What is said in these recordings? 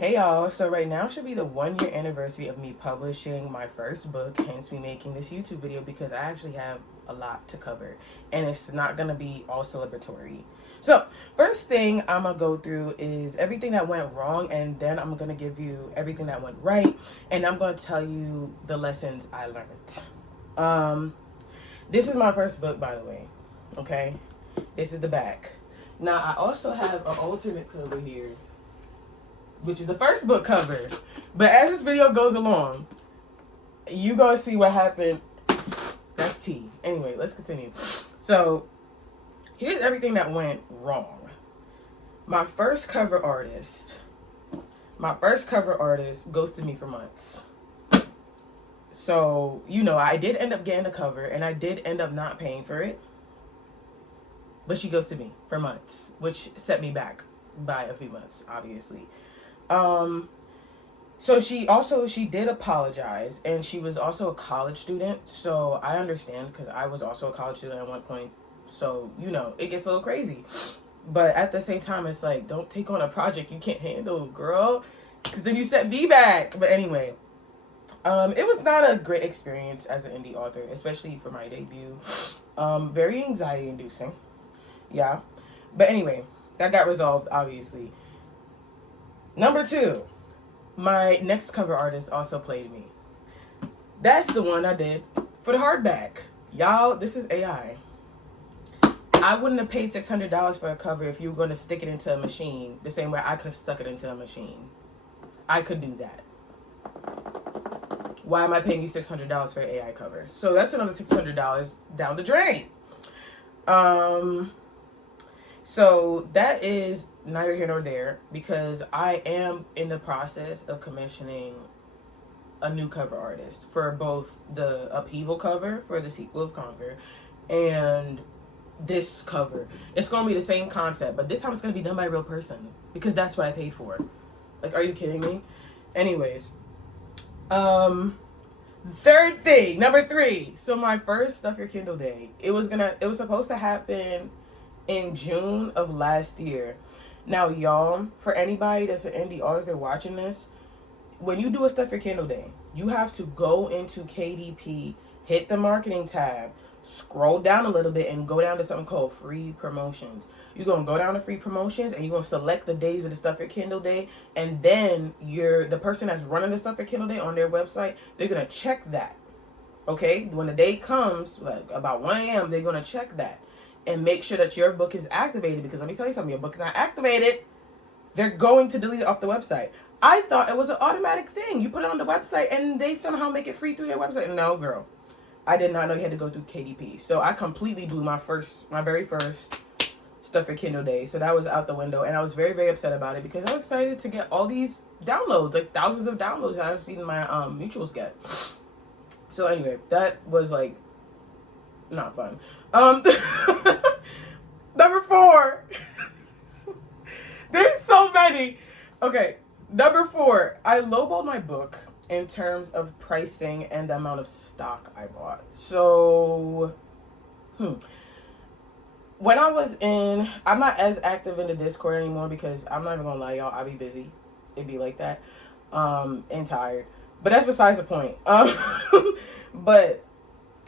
Hey y'all, so right now should be the 1 year anniversary of me publishing my first book, hence me making this YouTube video because I actually have a lot to cover and it's not gonna be all celebratory. So first thing I'm gonna go through is everything that went wrong, and then I'm gonna give you everything that went right, and I'm gonna tell you the lessons I learned. This is my first book, by the way. Okay, this is the back. Now I also have an alternate cover here, which is the first book cover. But as this video goes along, you gonna see what happened. That's tea. Anyway, let's continue. So here's everything that went wrong. My first cover artist ghosted me for months. So, I did end up getting a cover and I did end up not paying for it. But she ghosted me for months, which set me back by a few months, obviously. So she did apologize, and she was also a college student, so I understand because I was also a college student at one point, so it gets a little crazy. But at the same time, it's like, don't take on a project you can't handle, girl, because then you set me back. But anyway, it was not a great experience as an indie author, especially for my debut. Very anxiety inducing, yeah. But anyway, that got resolved, obviously. Number 2, my next cover artist also played me. That's the one I did for the hardback. Y'all, this is AI. I wouldn't have paid $600 for a cover if you were going to stick it into a machine the same way I could have stuck it into a machine. I could do that. Why am I paying you $600 for an AI cover? So that's another $600 down the drain. So that is neither here nor there, because I am in the process of commissioning a new cover artist for both the Upheaval cover for the sequel of Conquer and this cover. It's going to be the same concept, but this time it's going to be done by a real person because that's what I paid for. Like, are you kidding me? Anyways, third thing, number 3. So my first Stuff Your Kindle Day, it was supposed to happen in June of last year. Now, y'all, for anybody that's an indie author watching this, when you do a Stuff Your Kindle Day, you have to go into KDP, hit the marketing tab, scroll down a little bit, and go down to something called free promotions. You're going to go down to free promotions, and you're going to select the days of the Stuff Your Kindle Day, and then the person that's running the Stuff Your Kindle Day on their website, they're going to check that. Okay? When the day comes, like about 1 a.m., they're going to check that and make sure that your book is activated, because let me tell you something, your book is not activated, they're going to delete it off the website. I thought it was an automatic thing. You put it on the website and they somehow make it free through their website. No, girl. I did not know you had to go through KDP. So I completely blew my very first Stuff Your Kindle Day. So that was out the window, and I was very, very upset about it because I was excited to get all these downloads, like thousands of downloads that I've seen my mutuals get. So anyway, that was like not fun. Number 4. There's so many. Okay, number 4. I lowballed my book in terms of pricing and the amount of stock I bought. So, when I'm not as active in the Discord anymore because I'm not even gonna lie, y'all, I be busy. It be like that, and tired. But that's besides the point. But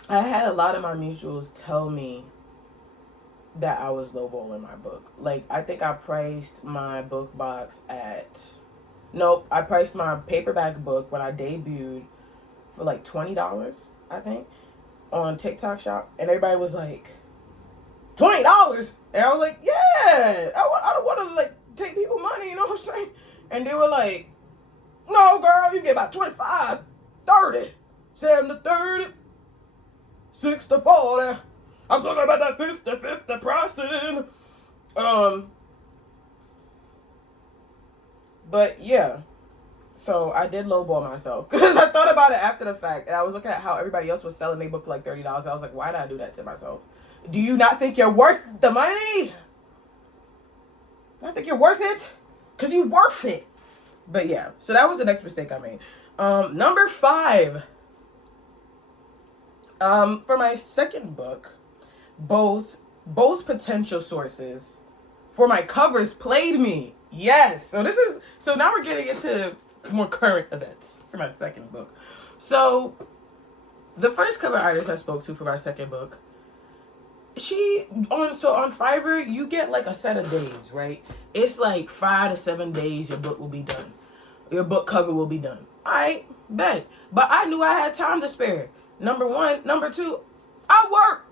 I had a lot of my mutuals tell me that I was lowballing my book. Like, I think I priced my book box I priced my paperback book when I debuted for like $20, I think, on TikTok Shop. And everybody was like, $20? And I was like, yeah, I don't want to like take people money, you know what I'm saying? And they were like, no, girl, you get about 25, 30, 7 to 30, 6 to 40. I'm talking about that 50 pricing. But yeah, so I did lowball myself because I thought about it after the fact, and I was looking at how everybody else was selling their book for like $30. I was like, why did I do that to myself? Do you not think you're worth the money? I think you're worth it, because you're worth it. But yeah, so that was the next mistake I made. Number 5. For my second book, both potential sources for my covers played me. Yes. So now we're getting into more current events for my second book. So the first cover artist I spoke to for my second book, on Fiverr, you get like a set of days, right? It's like 5 to 7 days your book will be done. Your book cover will be done. I bet. But I knew I had time to spare. Number one. Number two, I work.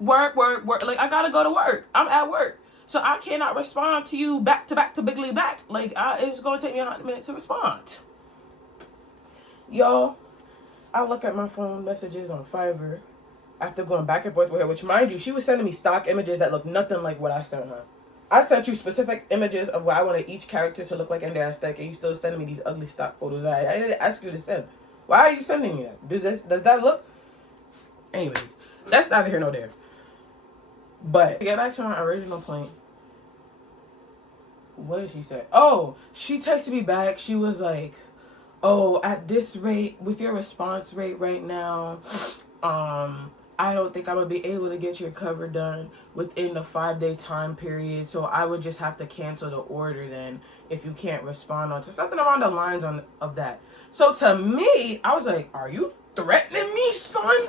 Work. Like, I gotta go to work. I'm at work. So I cannot respond to you back to Bigly Black. Like, it's gonna take me 100 minutes to respond. Y'all, I look at my phone messages on Fiverr after going back and forth with her, which, mind you, she was sending me stock images that look nothing like what I sent her. I sent you specific images of what I wanted each character to look like in their aesthetic, and you still sending me these ugly stock photos I didn't ask you to send. Why are you sending me that? Does that look? Anyways, that's neither here nor there. But to get back to my original point, what did she say? Oh, she texted me back. She was like, oh, at this rate, with your response rate right now, I don't think I'm going to be able to get your cover done within the 5-day time period. So I would just have to cancel the order then if you can't respond on to something along the lines of that. So to me, I was like, are you threatening me, son?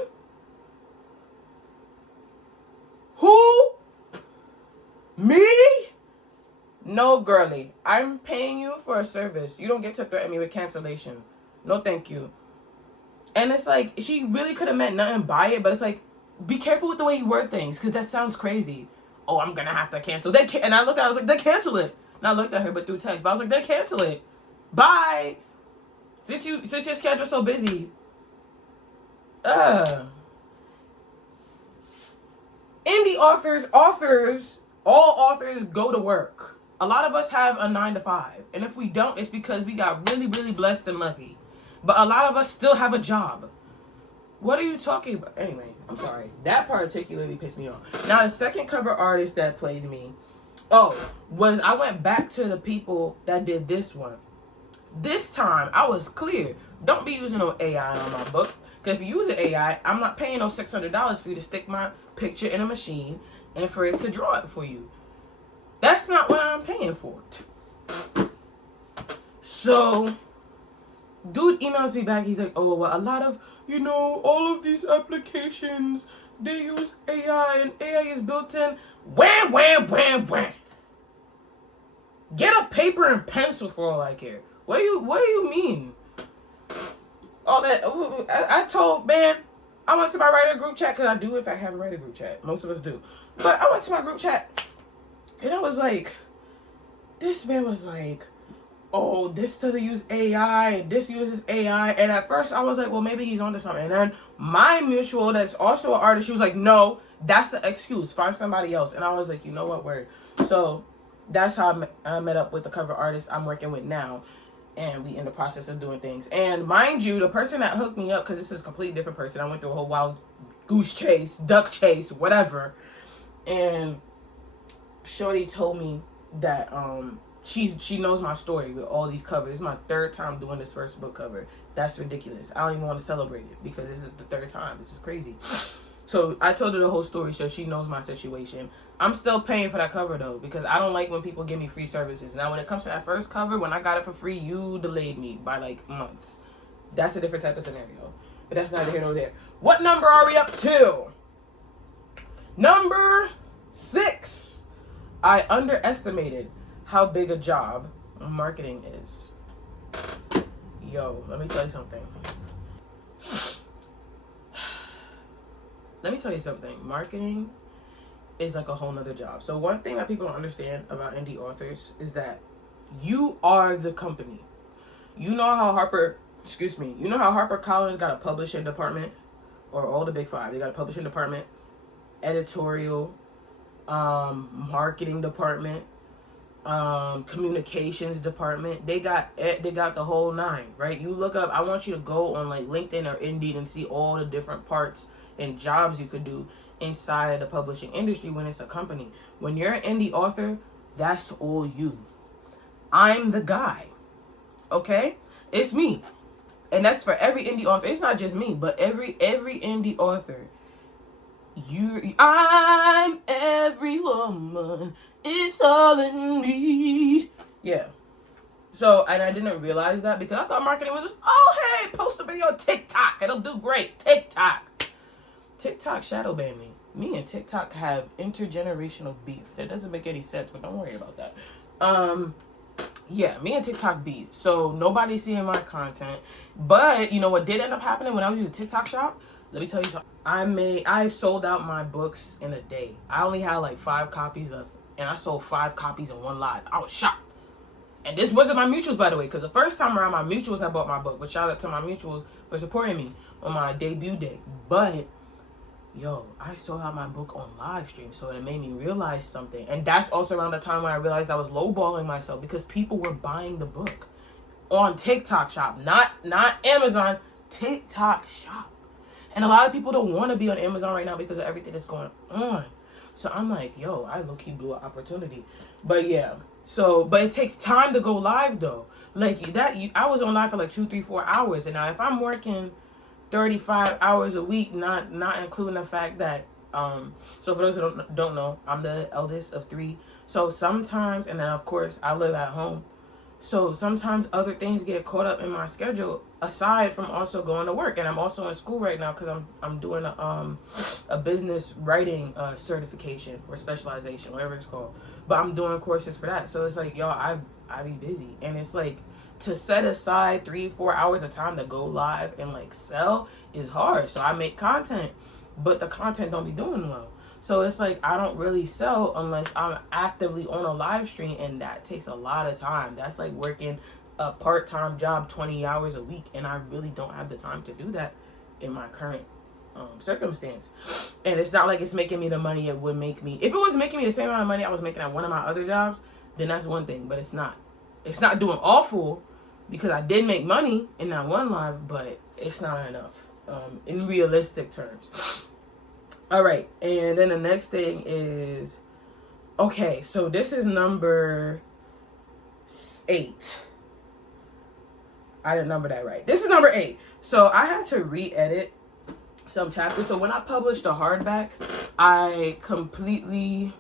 Who? Me? No, girly. I'm paying you for a service. You don't get to threaten me with cancellation. No, thank you. And it's like, she really could have meant nothing by it, but it's like, be careful with the way you word things, because that sounds crazy. Oh, I'm going to have to cancel. And I looked at her, I was like, then cancel it. And I looked at her, but through text. But I was like, then cancel it. Bye. Since your schedule's so busy. Indie authors, all authors go to work. A lot of us have a 9 to 5. And if we don't, it's because we got really, really blessed and lucky. But a lot of us still have a job. What are you talking about? Anyway, I'm sorry. That particularly pissed me off. Now, the second cover artist that played me, was I went back to the people that did this one. This time, I was clear. Don't be using no AI on my book. Because if you use an AI, I'm not paying no $600 for you to stick my picture in a machine and for it to draw it for you. That's not what I'm paying for. So, dude emails me back. He's like, oh, well, a lot of, all of these applications, they use AI and AI is built in. Wham. Get a paper and pencil for all I care. What do you mean? All that, I told, man, I went to my writer group chat, because I do, in fact, have a writer group chat. Most of us do. But I went to my group chat, and I was like, this man was like, oh, this doesn't use AI, and this uses AI. And at first, I was like, well, maybe he's onto something. And then my mutual, that's also an artist, she was like, no, that's an excuse. Find somebody else. And I was like, you know what, word. So that's how I met up with the cover artist I'm working with now. And we in the process of doing things. And mind you, the person that hooked me up, because this is a completely different person. I went through a whole wild goose chase, duck chase, whatever. And Shorty told me that she knows my story with all these covers. This is my third time doing this first book cover. That's ridiculous. I don't even want to celebrate it because this is the third time. This is crazy. So I told her the whole story, so she knows my situation. I'm still paying for that cover, though, because I don't like when people give me free services. Now, when it comes to that first cover, when I got it for free, you delayed me by, like, months. That's a different type of scenario. But that's neither here nor there. What number are we up to? Number 6. I underestimated how big a job marketing is. Yo, let me tell you something. Marketing is like a whole nother job. So one thing that people don't understand about indie authors is that you are the company. You know how HarperCollins got a publishing department, or all the big 5, they got a publishing department, editorial, marketing department, communications department. They got the whole 9, right? You look up, I want you to go on like LinkedIn or Indeed and see all the different parts and jobs you could do inside the publishing industry when it's a company. When you're an indie author, that's all you. I'm the guy. Okay? It's me. And that's for every indie author. It's not just me, but every indie author. I'm every woman. It's all in me. Yeah. So, and I didn't realize that because I thought marketing was just, oh, hey, post a video on TikTok. It'll do great. TikTok shadow banned me. Me and TikTok have intergenerational beef. That doesn't make any sense, but don't worry about that. Yeah, me and TikTok beef. So nobody's seeing my content. But you know what did end up happening when I was using TikTok Shop? Let me tell you something. I sold out my books in a day. I only had like 5 copies of, and I sold 5 copies in one live. I was shocked. And this wasn't my mutuals, by the way, because the first time around, my mutuals had bought my book. But shout out to my mutuals for supporting me on my debut day. But yo, I sold out my book on live stream, so it made me realize something. And that's also around the time when I realized I was lowballing myself because people were buying the book on TikTok Shop, not Amazon, TikTok Shop. And a lot of people don't want to be on Amazon right now because of everything that's going on. So I'm like, yo, I low-key blew an opportunity. But yeah, so, but it takes time to go live though. Like that, I was on live for like 2, 3, 4 hours. And now if I'm working 35 hours a week, not including the fact that so for those who don't know, I'm the eldest of 3. So sometimes, and then of course I live at home, so sometimes other things get caught up in my schedule aside from also going to work. And I'm also in school right now because I'm doing a business writing certification or specialization, whatever it's called, but I'm doing courses for that. So it's like, y'all, I be busy, and it's like, to set aside 3-4 hours of time to go live and like sell is hard. So I make content, but the content don't be doing well. So it's like, I don't really sell unless I'm actively on a live stream, and that takes a lot of time. That's like working a part-time job 20 hours a week, and I really don't have the time to do that in my current circumstance. And it's not like it's making me the money it would make me. If it was making me the same amount of money I was making at one of my other jobs, then that's one thing, but it's not. It's not doing awful because I did make money in that one live, but it's not enough in realistic terms. All right, and then the next thing is, okay, so this is number 8. I didn't number that right. This is number 8. So I had to re-edit some chapters. So when I published the hardback, I completely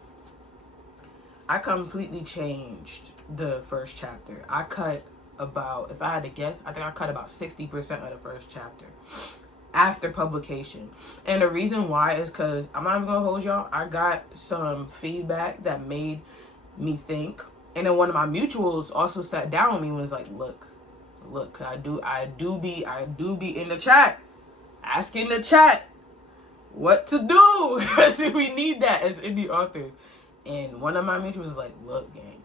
changed the first chapter. I cut about, if I had to guess, I think I cut about 60% of the first chapter after publication. And the reason why is because, I'm not even gonna hold y'all, I got some feedback that made me think. And then one of my mutuals also sat down with me and was like, look, I do be in the chat, asking the chat what to do. Because we need that as indie authors. And one of my mutuals was like, look, gang,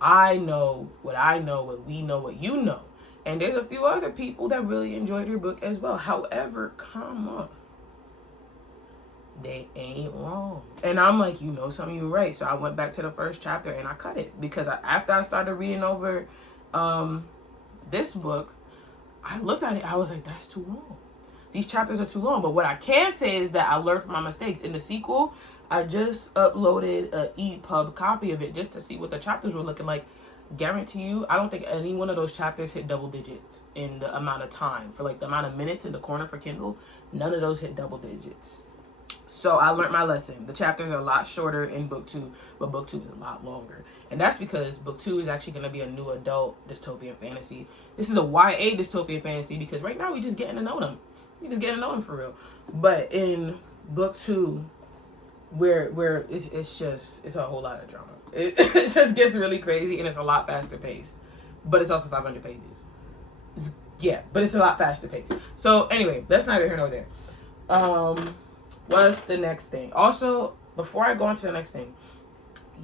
I know what we know, what you know. And there's a few other people that really enjoyed your book as well. However, come on, they ain't wrong. And I'm like, you know something, you're right. So I went back to the first chapter and I cut it. Because after I started reading over this book, I looked at it, I was like, that's too long. These chapters are too long. But what I can say is that I learned from my mistakes. In the sequel, I just uploaded an EPUB copy of it just to see what the chapters were looking like. Guarantee you, I don't think any one of those chapters hit double digits in the amount of time. For like the amount of minutes in the corner for Kindle, none of those hit double digits. So I learned my lesson. The chapters are a lot shorter in book 2, but book 2 is a lot longer. And that's because book 2 is actually going to be a new adult dystopian fantasy. This is a YA dystopian fantasy because right now we just getting to know them. We just getting to know them for real. But in book 2, where it's a whole lot of drama. It just gets really crazy, and it's a lot faster paced. But it's also 500 pages. But it's a lot faster paced. So anyway, that's neither here nor there. What's the next thing? Also, before I go on to the next thing,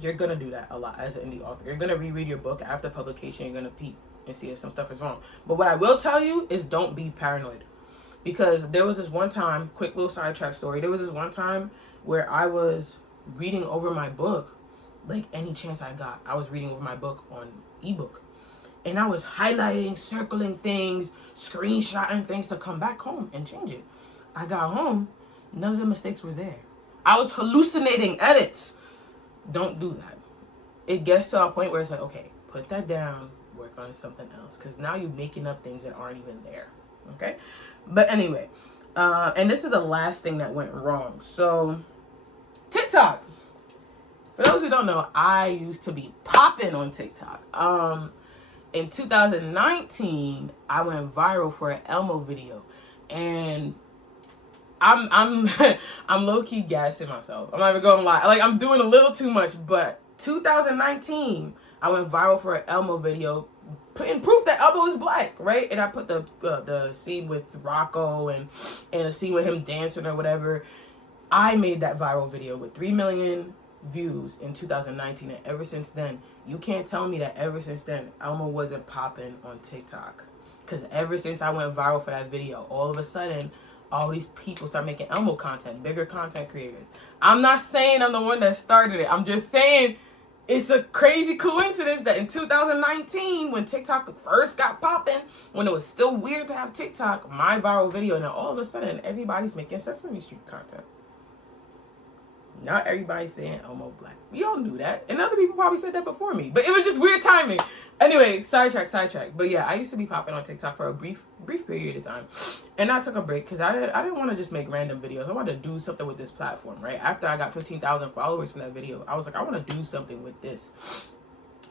you're gonna do that a lot as an indie author. You're gonna reread your book after publication. You're gonna peep and see if some stuff is wrong. But what I will tell you is, don't be paranoid. Because there was this one time, quick little sidetrack story. There was this one time where I was reading over my book, like any chance I got. I was reading over my book on ebook. And I was highlighting, circling things, screenshotting things to come back home and change it. I got home, none of the mistakes were there. I was hallucinating edits. Don't do that. It gets to a point where it's like, okay, put that down, work on something else. Because now you're making up things that aren't even there. Okay? But anyway, and this is the last thing that went wrong. So, TikTok For those who don't know, I used to be popping on TikTok. In 2019, I went viral for an Elmo video, and I'm I'm low key gassing myself. I'm not even gonna lie. Like, I'm doing a little too much, but 2019, I went viral for an Elmo video, putting proof that Elmo is black, right? And I put the scene with Rocco and a scene with him dancing or whatever. I made that viral video with 3 million views in 2019, and ever since then, you can't tell me that ever since then Elmo wasn't popping on TikTok. Because ever since I went viral for that video, all of a sudden, all these people start making Elmo content, bigger content creators. I'm not saying I'm the one that started it. I'm just saying it's a crazy coincidence that in 2019, when TikTok first got popping, when it was still weird to have TikTok, my viral video, and then all of a sudden, everybody's making Sesame Street content. Not everybody saying Elmo black. We all knew that. And other people probably said that before me. But it was just weird timing. Anyway, sidetrack. But yeah, I used to be popping on TikTok for a brief period of time. And I took a break because I didn't want to just make random videos. I wanted to do something with this platform, right? After I got 15,000 followers from that video, I was like, I want to do something with this.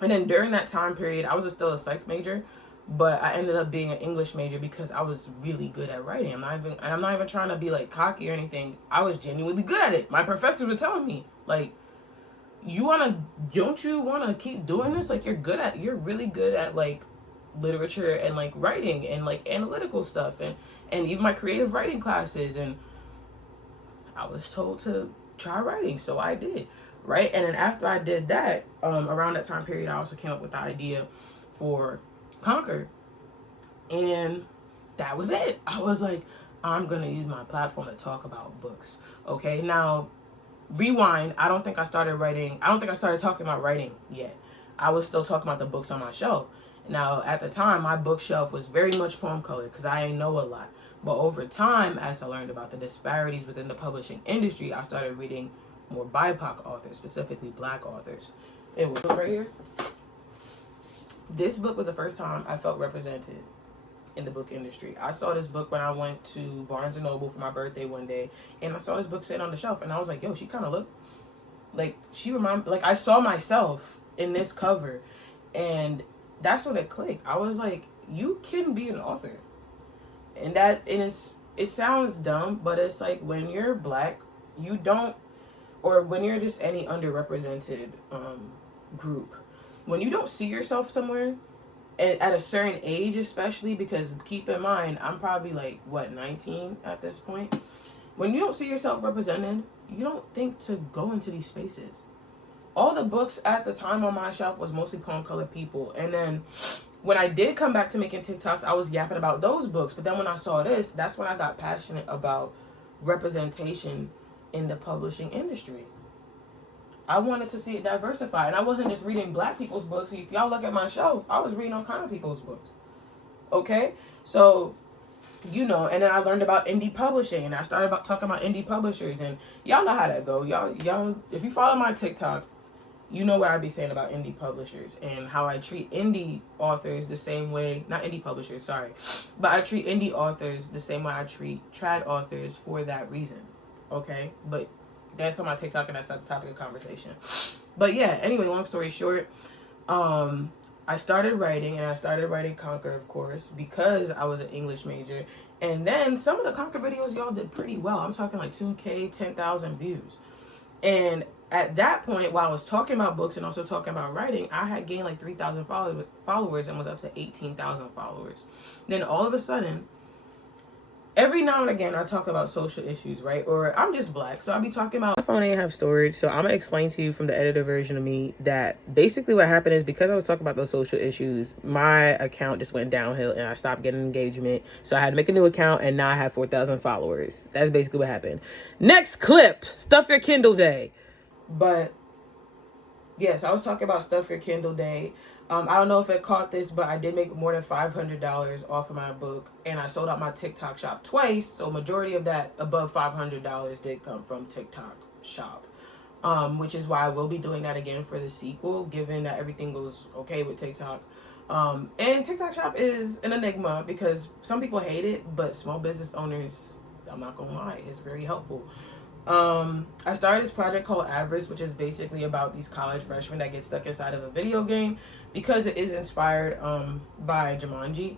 And then during that time period, I was still a psych major. But I ended up being an English major because I was really good at writing. I'm not even trying to be like cocky or anything. I was genuinely good at it. My professors were telling me, like, don't you wanna keep doing this? Like, you're really good at like literature and like writing and like analytical stuff and even my creative writing classes. And I was told to try writing, so I did, right? And then after I did that, around that time period, I also came up with the idea for Conquer, and that was it. I was like, I'm gonna use my platform to talk about books. Okay, now rewind. I don't think I started talking about writing yet. I was still talking about the books on my shelf. Now, at the time, my bookshelf was very much poem colored because I didn't know a lot. But over time, as I learned about the disparities within the publishing industry, I started reading more BIPOC authors, specifically black authors. It was right here. This book was the first time I felt represented in the book industry. I saw this book when I went to Barnes & Noble for my birthday one day, and I saw this book sitting on the shelf, and I was like, yo, she kind of looked like, like, I saw myself in this cover, and that's when it clicked. I was like, you can be an author. And it sounds dumb, but it's like, when you're black, you don't, or when you're just any underrepresented group, when you don't see yourself somewhere, and at a certain age especially, because keep in mind, I'm probably like, 19 at this point. When you don't see yourself represented, you don't think to go into these spaces. All the books at the time on my shelf was mostly poem colored people. And then when I did come back to making TikToks, I was yapping about those books. But then when I saw this, that's when I got passionate about representation in the publishing industry. I wanted to see it diversify, and I wasn't just reading black people's books. If y'all look at my shelf, I was reading all kind of people's books. Okay? So, and then I learned about indie publishing, and I started talking about indie publishers, and y'all know how that go. Y'all, if you follow my TikTok, you know what I be saying about indie publishers and how I treat indie authors the same way, not indie publishers, sorry, but I treat indie authors the same way I treat trad authors for that reason. Okay? But that's on my TikTok, and that's not the topic of conversation. But yeah, anyway, long story short, I started writing, and I started writing Conquer, of course, because I was an English major. And then some of the Conquer videos, y'all did pretty well. I'm talking like 2K, 10,000 views. And at that point, while I was talking about books and also talking about writing, I had gained like 3,000 followers and was up to 18,000 followers. Then all of a sudden, every now and again, I talk about social issues, right? Or I'm just black, so I'll be talking about... My phone ain't have storage, so I'm going to explain to you from the edited version of me that basically what happened is, because I was talking about those social issues, my account just went downhill and I stopped getting engagement. So I had to make a new account, and now I have 4,000 followers. That's basically what happened. Next clip, Stuff Your Kindle Day. But yes, I was talking about Stuff Your Kindle Day. I don't know if it caught this, but I did make more than $500 off of my book, and I sold out my TikTok shop twice. So majority of that above $500 did come from TikTok shop, which is why I will be doing that again for the sequel, given that everything goes okay with TikTok. And TikTok shop is an enigma because some people hate it, but small business owners, I'm not gonna lie, it's very helpful. I started this project called Average, which is basically about these college freshmen that get stuck inside of a video game because it is inspired by Jumanji.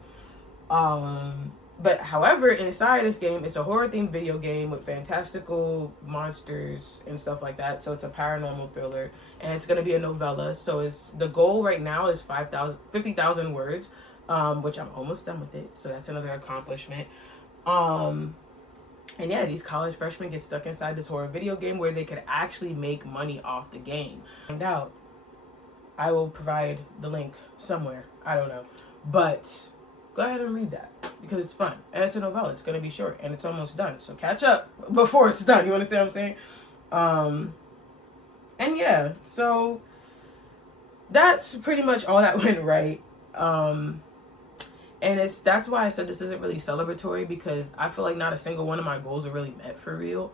But however, inside this game, it's a horror themed video game with fantastical monsters and stuff like that. So it's a paranormal thriller, and it's gonna be a novella. So it's the goal right now is 50,000 words, which I'm almost done with it. So that's another accomplishment. And yeah, these college freshmen get stuck inside this horror video game where they could actually make money off the game. Find out. I will provide the link somewhere. I don't know, but go ahead and read that because it's fun and it's a novella. It's gonna be short and it's almost done. So catch up before it's done. You understand what I'm saying? And yeah, so that's pretty much all that went right. And that's why I said this isn't really celebratory, because I feel like not a single one of my goals are really met for real.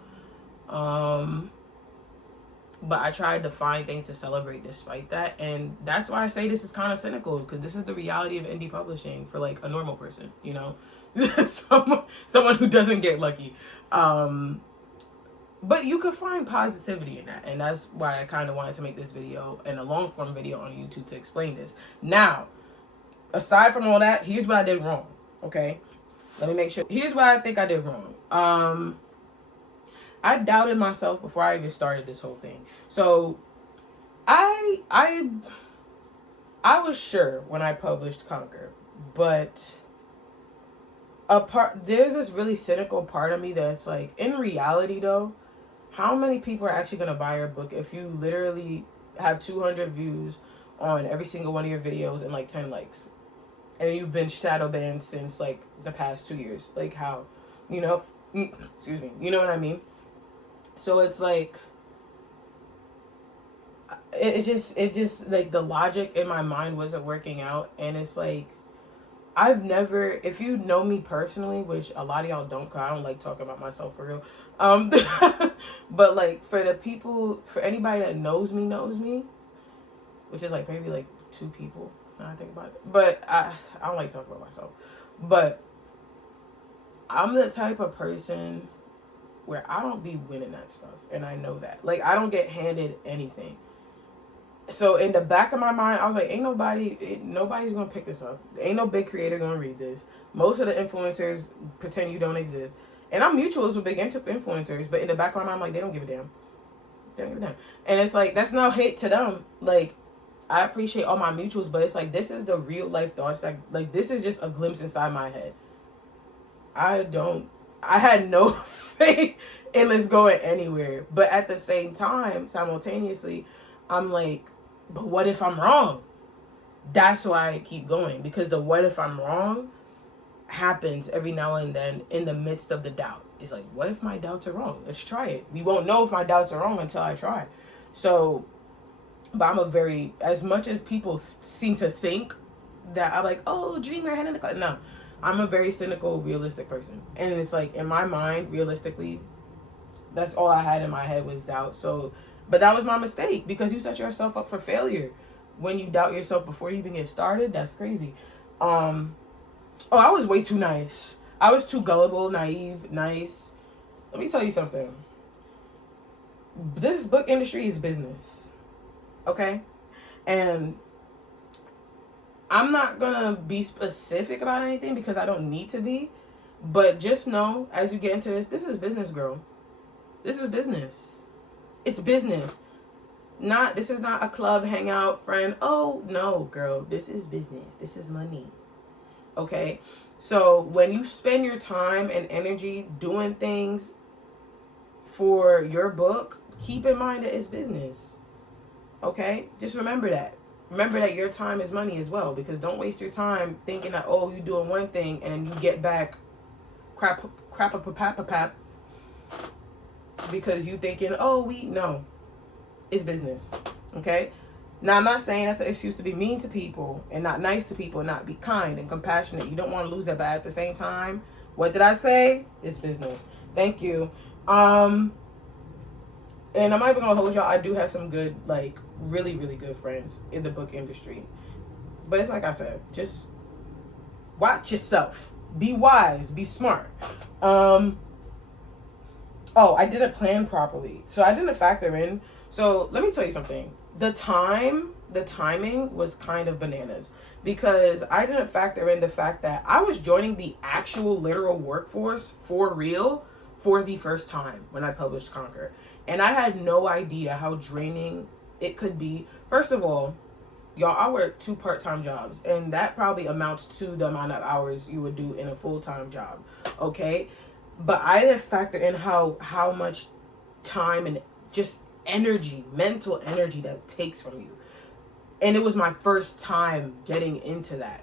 But I tried to find things to celebrate despite that. And that's why I say this is kind of cynical, because this is the reality of indie publishing for like a normal person, you know, someone who doesn't get lucky. But you could find positivity in that. And that's why I kind of wanted to make this video and a long form video on YouTube to explain this. Now, aside from all that, here's what I did wrong. Okay. Let me make sure. Here's what I think I did wrong. I doubted myself before I even started this whole thing. So I was sure when I published Conquer, but there's this really cynical part of me that's like, in reality though, how many people are actually going to buy your book if you literally have 200 views on every single one of your videos and like 10 likes? And you've been shadow banned since like the past 2 years. Like how, you know, excuse me, you know what I mean? So it's like, it just like the logic in my mind wasn't working out. And it's like, I've never, if you know me personally, which a lot of y'all don't, cause I don't like talking about myself for real. But like for anybody that knows me, which is like maybe like 2 people now I think about it. But I don't like talking about myself. But I'm the type of person where I don't be winning that stuff. And I know that. Like, I don't get handed anything. So in the back of my mind, I was like, nobody's going to pick this up. Ain't no big creator going to read this. Most of the influencers pretend you don't exist. And I'm mutuals with big influencers. But in the back of my mind, I'm like, they don't give a damn. They don't give a damn. And it's like, that's no hate to them. Like, I appreciate all my mutuals. But it's like, this is the real life thoughts. Like this is just a glimpse inside my head. I had no faith in this going anywhere. But at the same time, simultaneously, I'm like, but what if I'm wrong? That's why I keep going. Because the what if I'm wrong happens every now and then in the midst of the doubt. It's like, what if my doubts are wrong? Let's try it. We won't know if my doubts are wrong until I try. So, but I'm as much as people seem to think that I'm like, oh, dream your head in the cloud. No. I'm a very cynical, realistic person. And it's like, in my mind, realistically, that's all I had in my head was doubt. So, but that was my mistake, because you set yourself up for failure when you doubt yourself before you even get started. That's crazy. I was way too nice. I was too gullible, naive, nice. Let me tell you something. This book industry is business. Okay? And I'm not gonna be specific about anything because I don't need to be. But just know, as you get into this is business, girl. This is business. It's business. This is not a club hangout friend. Oh, no, girl. This is business. This is money. Okay? So when you spend your time and energy doing things for your book, keep in mind that it's business. Okay? Just remember that. Remember that your time is money as well, because don't waste your time thinking that, oh, you're doing one thing and then you get back crap because you thinking, oh, no, it's business. Okay? Now, I'm not saying that's an excuse to be mean to people and not nice to people and not be kind and compassionate. You don't want to lose that, but at the same time, what did I say? It's business. Thank you. And I'm not even gonna hold y'all. I do have some good, like, really, really good friends in the book industry. But it's like I said, just watch yourself. Be wise. Be smart. Oh, I didn't plan properly. So I didn't factor in. So let me tell you something. The timing was kind of bananas because I didn't factor in the fact that I was joining the actual literal workforce for real for the first time when I published Conquer. And I had no idea how draining it could be. First of all, y'all, I work 2 part-time jobs, and that probably amounts to the amount of hours you would do in a full-time job. Okay? But I didn't factor in how much time and just energy, mental energy that takes from you. And it was my first time getting into that.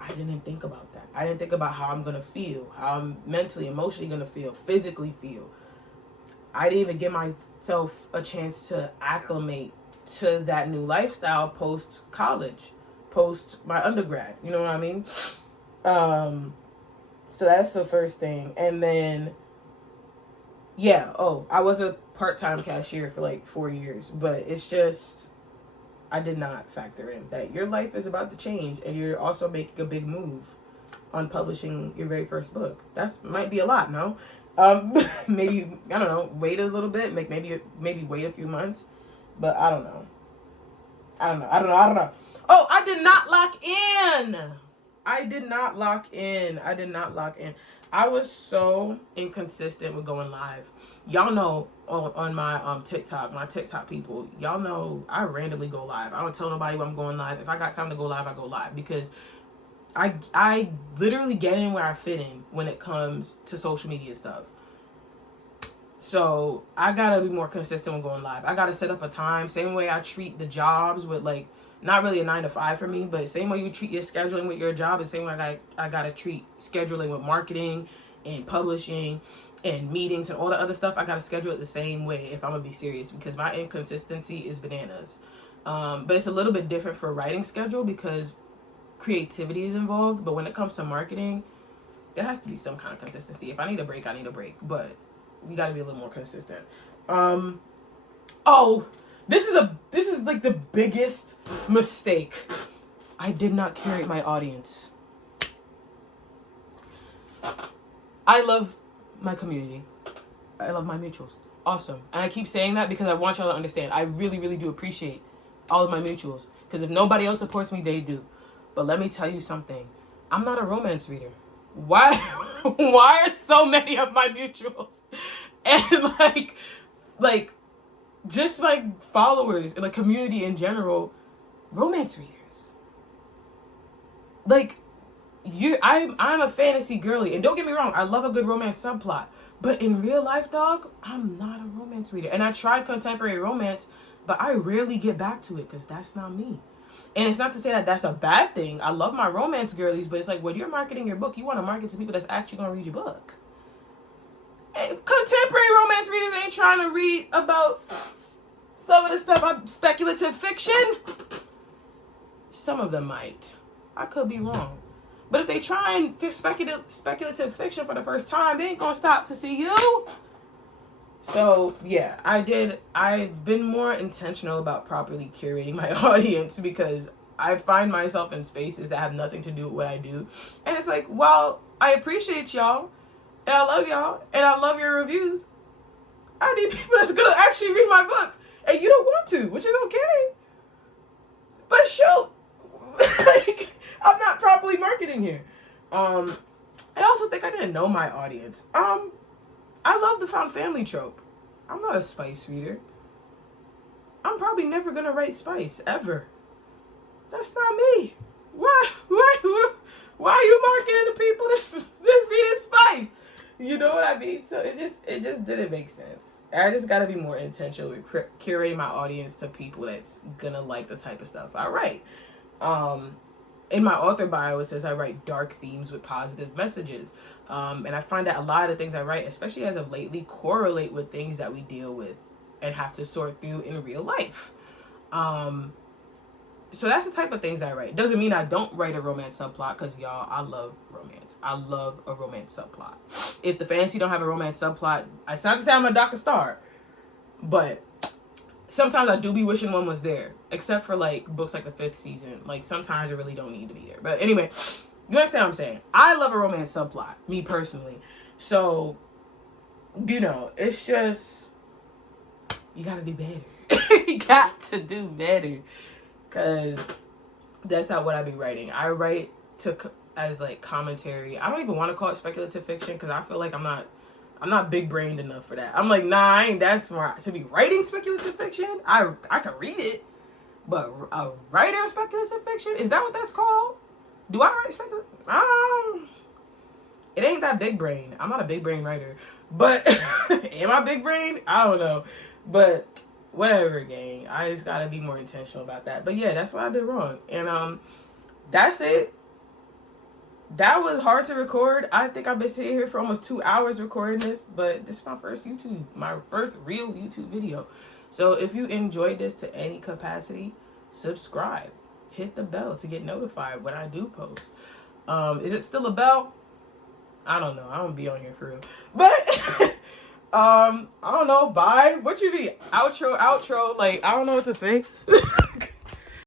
I didn't think about that. I didn't think about how I'm going to feel, how I'm mentally, emotionally going to feel, physically feel. I didn't even give myself a chance to acclimate to that new lifestyle post college, post my undergrad. You know what I mean? So that's the first thing. And then, yeah, I was a part-time cashier for like 4 years, but it's just, I did not factor in that your life is about to change and you're also making a big move on publishing your very first book. That might be a lot, no? Maybe, I don't know, wait a little bit, maybe wait a few months, but I don't know. Oh, I did not lock in. I was so inconsistent with going live. Y'all know on my TikTok people, y'all know I randomly go live. I don't tell nobody when I'm going live. If I got time to go live, I go live because I literally get in where I fit in when it comes to social media stuff. So I gotta be more consistent when going live. I gotta set up a time, same way I treat the jobs with like, not really a 9 to 5 for me, but same way you treat your scheduling with your job, the same way I gotta treat scheduling with marketing and publishing and meetings and all the other stuff. I gotta schedule it the same way if I'm gonna be serious, because my inconsistency is bananas. But it's a little bit different for a writing schedule because creativity is involved. But when it comes to marketing, there has to be some kind of consistency. If I need a break, I need a break. But we gotta be a little more consistent. This is like the biggest mistake. I did not curate my audience. I love my community. I love my mutuals. Awesome. And I keep saying that because I want y'all to understand. I really, really do appreciate all of my mutuals. Because if nobody else supports me, they do. But let me tell you something. I'm not a romance reader. Why are so many of my mutuals and like just my followers and the community in general romance readers? Like, I'm a fantasy girly, and don't get me wrong, I love a good romance subplot, but in real life, dog, I'm not a romance reader. And I tried contemporary romance, but I rarely get back to it because that's not me. And it's not to say that that's a bad thing. I love my romance girlies, but it's like when you're marketing your book, you want to market to people that's actually going to read your book. And contemporary romance readers ain't trying to read about some of the stuff I'm speculative fiction. Some of them might. I could be wrong. But if they try and pick speculative fiction for the first time, they ain't going to stop to see you. So, yeah, I've been more intentional about properly curating my audience because I find myself in spaces that have nothing to do with what I do. And it's like, well, I appreciate y'all, and I love y'all, and I love your reviews. I need people that's going to actually read my book, and you don't want to, which is okay. But shoot, like, I'm not properly marketing here. I also think I didn't know my audience. I love the found family trope. I'm not a spice reader. I'm probably never gonna write spice ever. That's not me. Why are you marketing to people this reading spice? You know what I mean? So it just didn't make sense. I just gotta be more intentional with curating my audience to people that's gonna like the type of stuff I write. In my author bio, it says I write dark themes with positive messages. And I find that a lot of the things I write, especially as of lately, correlate with things that we deal with and have to sort through in real life. So that's the type of things I write. Doesn't mean I don't write a romance subplot, because y'all, I love romance. I love a romance subplot. If the fantasy don't have a romance subplot, it's not to say I'm a Dr. Star, but sometimes I do be wishing one was there, except for like books like the 5th season. Like sometimes it really don't need to be there. But anyway, you understand what I'm saying? I love a romance subplot, me personally. So you know, it's just, you gotta do better. You got to do better. Because that's not what I be writing. I write as like commentary. I don't even want to call it speculative fiction because I feel like I'm not big brained enough for that. I'm like, nah, I ain't that smart to be writing speculative fiction. I can read it, but a writer of speculative fiction, is that what that's called? Do I write speculative? It ain't that big brain. I'm not a big brain writer, but am I big brain? I don't know, but whatever, gang. I just gotta be more intentional about that. But yeah, that's what I did wrong, and that's it. That was hard to record. I think I've been sitting here for almost 2 hours recording this, but this is my first real YouTube video. So if you enjoyed this to any capacity, subscribe, hit the bell to get notified when I do post. Is it still a bell? I don't know. I don't be on here for real. But I don't know. Bye. What you be? Outro. Like, I don't know what to say.